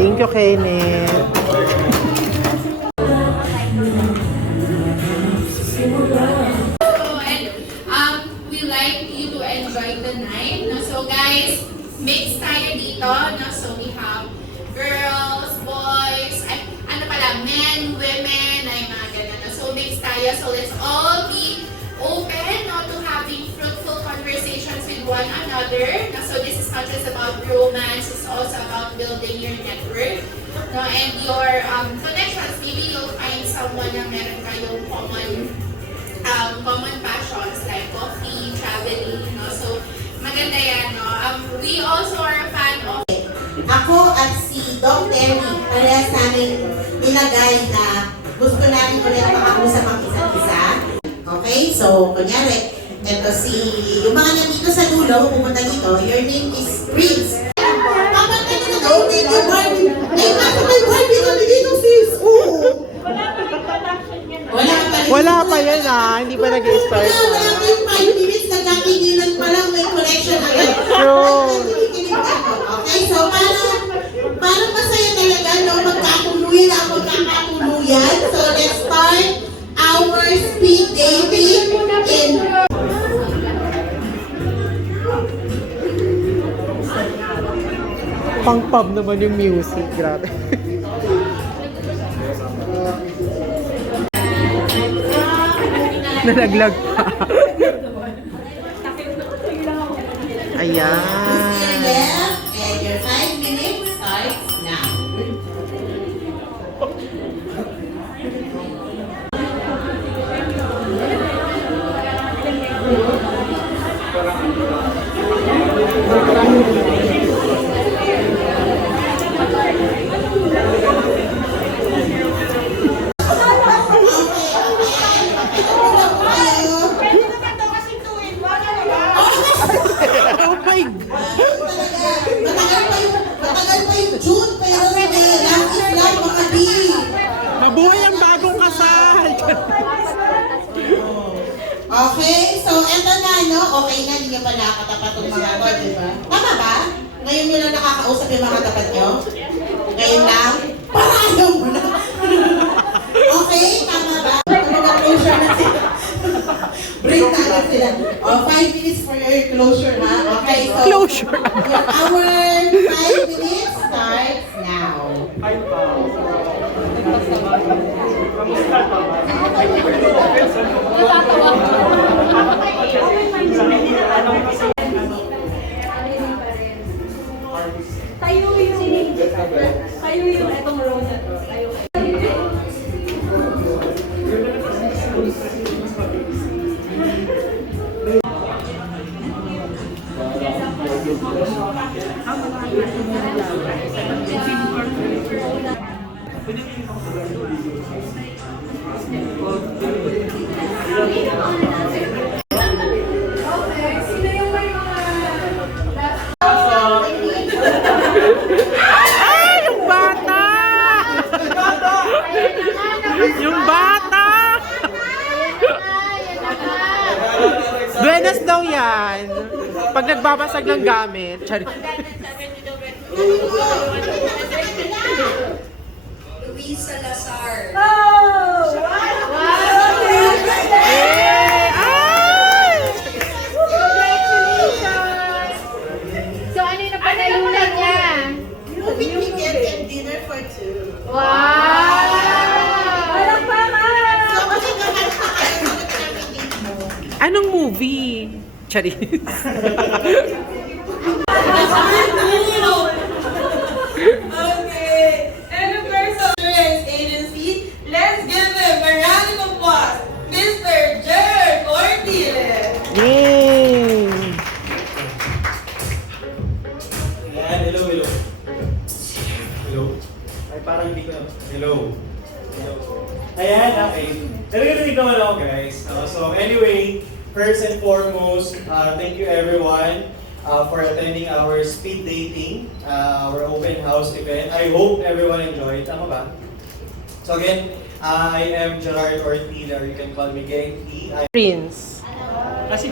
Thank you, Kenneth. We like you to enjoy the night. No? So guys, mix tayo dito. No? So we have girls, boys, men, women, ay mga ganun. No? So mix tayo. So let's all be open, no, to having fruitful conversations with one another. No? So this is not just about romance, it's also about building your network, no, and your connections. Maybe you'll find someone na meron kayong common passions like coffee, traveling, no? So maganda yan, no? We also are a fan of... Ako at si Doc Terry, parehas namin nilagay na gusto namin ulit makakusap ang isa't isa. Okay? So, kunyari, eto yung mga nandito sa dulo, pumunta dito, your name is Prince. Kapag ka na nag-name ni Barbie, eh, bakit may Barbie kami dito, sis? Oo. Wala pa yan hindi pa nag-i-start. Wala pa yung 5 minutes, nagkakigilan pa lang, may connection agad. True. Okay, so parang masaya talaga, no? Magkatuluyan ako, magkakatuluyan. So let's start our speed dating in... Pang-pub naman yung music. Grabe. Nalaglag pa. Ayan. Your left and your 5 minutes starts now. Oh my God! Matagal pa yung June, pero sa may last is life, makabi. Mabuhay ang bagong kasal! Okay, so eto na, no? Okay na, hindi nyo pa nakakatapat yung mga to, di ba? Tama ba? Ngayon nyo lang nakakausap yung mga tapat nyo? Ngayon lang? Para ayaw mo na. Okay, tama ba? Mag-closure na sila. Break na agad sila. 5 minutes for your closure, ha? Okay, so... Closure! Our 5 minutes starts now. Tayo yung etong row na to. Tayo. Yung bata! Yung bata! Buenas daw yan. Pag nagbabasag ng gamit. Chari. Luis Salazar. Oh! Wow! So ano yung napanalunan niya? Movie ticket and dinner for 2. Wow! Palakpakan! So, kasi kakanta kayo, sagot namin dito. Anong movie? Charis. Okay. And of course, insurance agency, let's give them a round of applause. Mr. Jared Ortiz. Yay! Ayan, hello. Hello. Ay, parang hindi ko na. Hello. Ayan, okay. Narinig naman ako, guys. So anyway, first and foremost, thank you everyone for attending our speed dating, our open house event. I hope everyone enjoyed. Tama ba? So again, I am Gerard Ortiz, or you can call me Gang T. Prince. Kasi